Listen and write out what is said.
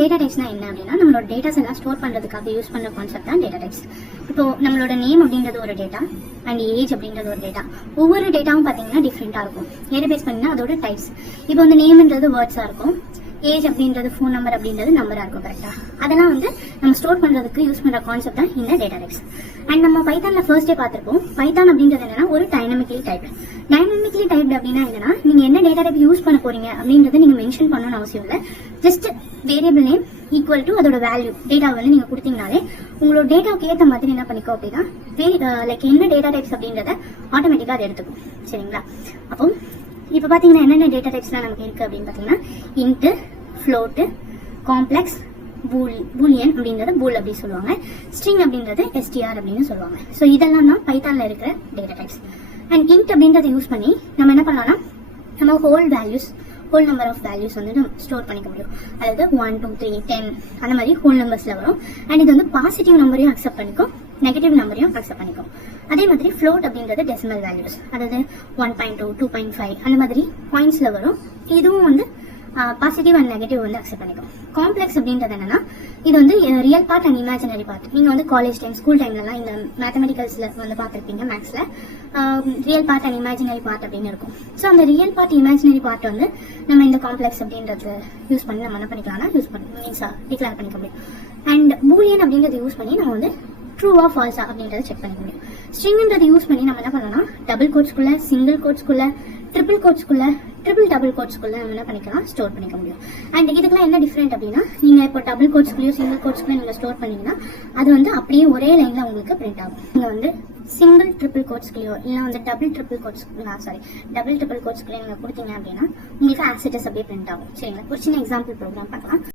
Data டைப்ஸ்னா என்ன அப்படின்னா நம்மளோட டேட்டாஸ் எல்லாம் ஸ்டோர் பண்றதுக்காக யூஸ் பண்ற கான்செப்ட் தான் டேட்டா டைப்ஸ். இப்போ நம்மளோட நேம் அப்படின்றது ஒரு டேட்டா அண்ட் ஏஜ் அப்படின்றது ஒரு டேட்டா. ஒவ்வொரு டேட்டாவும் பார்த்தீங்கன்னா டிஃப்ரெண்டா இருக்கும். எதை பேஸ் பண்ணினா அதோட டைப்ஸ். இப்போ வந்து நேம்ன்றது வேர்ட்ஸா இருக்கும், ஏஜ் அப்படின்றது ஃபோன் நம்பர் அப்படின்றது நம்பரா இருக்கும். கரெக்டா? அதெல்லாம் வந்து நம்ம ஸ்டோர் பண்றதுக்கு யூஸ் பண்ற கான்செப்ட் தான் இந்த டேட்டா டைப்ஸ். அண்ட் நம்ம பைத்தான்ல ஃபர்ஸ்டே பார்த்திருப்போம். பைத்தான் அப்படின்றது என்னன்னா ஒரு டைனமிக்கலி டைப்டு. டைனமிக்கலி டைப்டு அப்படின்னா என்னன்னா நீங்க என்ன டேட்டா டைப் யூஸ் பண்ண போறீங்க அப்படின்றத நீங்க மென்ஷன் பண்ணணும்னு அவசியம் இல்லை. Just variable name equal to அதோட வேல்யூ டேட்டா வந்து நீங்க கொடுத்தீங்கனாலே உங்களோட டேட்டாவுக்கு ஏற்ற மாதிரி என்ன பண்ணிக்கோ அப்படின்னா லைக் என்ன டேட்டா டைப்ஸ் அப்படின்றத ஆட்டோமேட்டிக்கா அதை எடுத்துக்கும். சரிங்களா? அப்போ இப்போ பாத்தீங்கன்னா என்னென்ன டேட்டா டைப்ஸ்லாம் நமக்கு இருக்கு அப்படின்னு பாத்தீங்கன்னா இன்ட், ஃப்ளோட், காம்ப்ளெக்ஸ், பூலியன் அப்படின்றது பூல் அப்படி சொல்லுவாங்க, ஸ்ட்ரிங் அப்படின்றது எஸ்டிஆர் அப்படின்னு சொல்லுவாங்க. ஸோ இதெல்லாம் தான் பைத்தான்ல இருக்கிற டேட்டா டைப்ஸ். அண்ட் இன்ட் அப்படின்றத யூஸ் பண்ணி நம்ம என்ன பண்ணலாம்னா நம்ம ஹோல் நம்பர் ஆஃப் வேல்யூஸ் வந்து நம்ம ஸ்டோர் பண்ணிக்க முடியும். அதாவது 1 2 3 10 அந்த மாதிரி ஹோல் நம்பர்ஸ்ல வரும். அண்ட் இது வந்து பாசிட்டிவ் நம்பரையும் அக்செப்ட் பண்ணிக்கும், நெகட்டிவ் நம்பரையும் அக்செப்ட் பண்ணிக்கும். அதே மாதிரி ஃப்ளோட் அப்படின்றது டெசிமல் வேல்யூஸ், அதாவது 1.2 2.5 அந்த மாதிரி பாயிண்ட்ஸ்ல வரும். இதுவும் வந்து பாசிட்டிவ் அண்ட் நெகட்டிவ் வந்து அக்செப்ட் பண்ணிக்கும். காம்ப்ளெக்ஸ் அப்படின்றது என்னன்னா இது வந்து real part and imaginary part. நீங்க வந்து காலேஜ் டைம் ஸ்கூல் டைம்லலாம் இந்த மேத்தமெட்டிக்கல்ஸ்ல வந்து பார்த்துருப்பீங்க மேக்ஸ்ல real part and imaginary part அப்படின்னு இருக்கும். ஸோ அந்த ரியல் பார்ட் இமேஜினரி பார்ட் வந்து நம்ம இந்த காம்ப்ளெக்ஸ் அப்படின்றது யூஸ் பண்ணி நம்ம என்ன பண்ணிக்கலாம்னா மீன்ஸா டிக்ளேர் பண்ணிக்க முடியும். அண்ட் பூலியன் அப்படின்றத யூஸ் பண்ணி நம்ம வந்து ட்ரூவா ஃபால்ஸா அப்படின்றத செக் பண்ணிக்க முடியும். ஸ்ட்ரிங்ன்றதை யூஸ் பண்ணி நம்ம என்ன பண்ணலாம், டபுள் கோட்ஸ்குள்ள, சிங்கிள் கோட்ஸ்குள்ள, ட்ரிபிள் கோட்ஸ்குள்ள, ட்ரிபிள் டபுள் கோட்ஸ்குள்ள நம்ம என்ன பண்ணிக்கலாம், ஸ்டோர் பண்ணிக்க முடியும். அண்ட் இதுக்கெல்லாம் என்ன டிஃபரெண்ட் அப்படின்னா நீங்க இப்போ டபுள் கோட்ஸ்குள்ளயோ சிங்கிள் கோட்ஸ்குள்ள நீங்க ஸ்டோர் பண்ணீங்கன்னா அது வந்து அப்படியே ஒரே லைன்ல உங்களுக்கு பிரிண்ட் ஆகும். நீங்க வந்து சிங்கிள் ட்ரிபிள் கோட்ஸ்குள்ளயோ இல்லை வந்து டபுள் ட்ரிபிள் கோட்ஸ்குள்ள நீங்க கொடுத்தீங்க அப்படின்னா உங்களுக்கு ஆஸ் இட் இஸ் அப்படியே பிரிண்ட் ஆகும். சரிங்களா? ஒரு சின்ன எக்ஸாம்பிள் ப்ரோக்ராம் பார்க்கலாம்.